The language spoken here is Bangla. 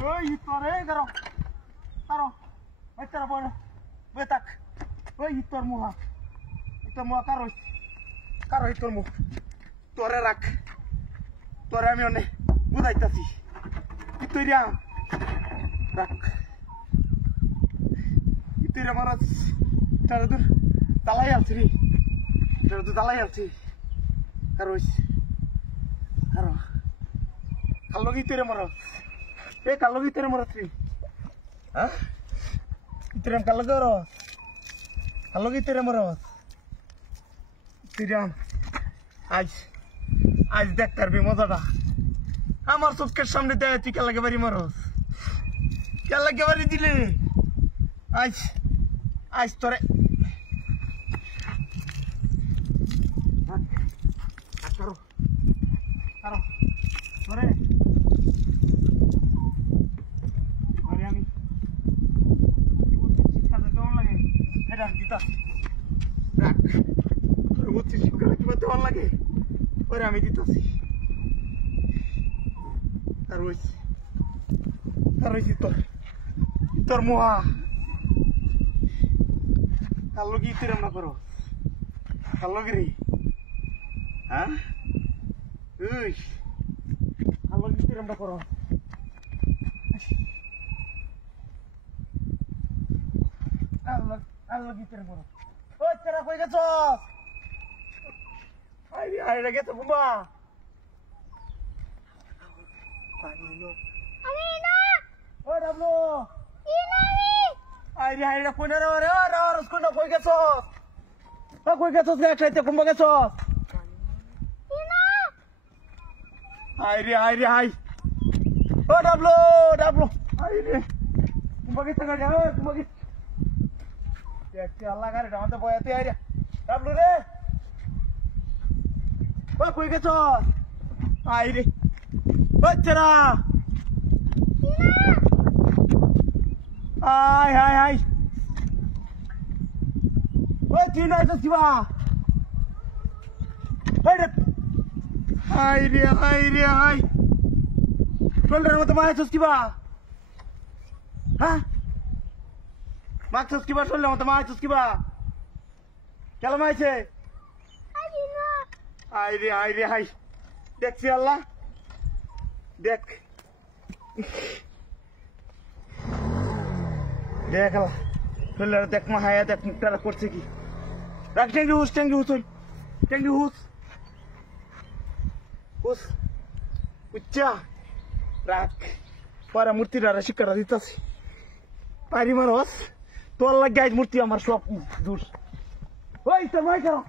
ওই তোরে করো করো ওই তোর বড় বেতাক ওই তোর মুহা কারো কারো তোর মুখ তোরে রাখ তোরে আমি অনেক বুঝাইতাছি তুই রাখ তুই আমার তারা তোর তালাই আলছি রে তারা তো তালাই আলছি কারো কারো কালো গীতের মরত এ কালো গীতের মরত রে হ্যাঁ ইতরাম কালো গর কালো গীতের মরত তিরাম আজ আজ দেখ পারবি মজাটা আমার চোখের সামনে দেয় তুই কেলাকে বাড়ি মরস কেলাকে বাড়ি দিলে আজ আজ তোরে কারো কারো তোরে আমি শিক্ষা দেওয়ার লাগে এটা দিতা রাখ বুঝছি শিক্ষা কিবা দেওয়ার লাগে ওরে আমি দিতেছি আর রয়েছি তোর তোর মোহা কালো কি তিরাম না করো কালো গিরি হ্যাঁ উই কালো কি তিরাম না করো কালো কি তিরাম করো ও তোরা কই গেছ আইরে আইরে গেছে বুমা ও ডাবলু আইরে আইরে কোন রে রে রে কোন কই গেছ কই গেছ গাছাইতে কুম্বা গেছ আইরে আইরে হাই ও ডাবলু ডাবলু আইরে কুম্বা গেছে গাড়ি ও কুম্বা গেছে দেখছি আল্লাহ গাড়ি আমাতে বয়াতে আইরে ডাবলু রে ও কই গেছ আইরে বাচ্চারা আয় হায় হায় ওই তুই নাই তো শিবা হাই রে হাই শোল্ডারের মতো মাছ কিবা হ্যাঁ মাছ কিবা শোল্ডারের মতো মাছ কিবা কেন মাইছে হাই রে হাই দেখছি আল্লাহ দেখ দেখ আল্লাহ দেখ মা হায়া দেখ তারা করছে কি রাখ ট্যাঙ্কি হুস ট্যাঙ্কি হুস উচ্চা রাখ পরে মূর্তিটা শিক্ষাটা দিতেছি পারি মারস তোর লাগে আজ মূর্তি আমার সব দূর ওই তো ভাই করো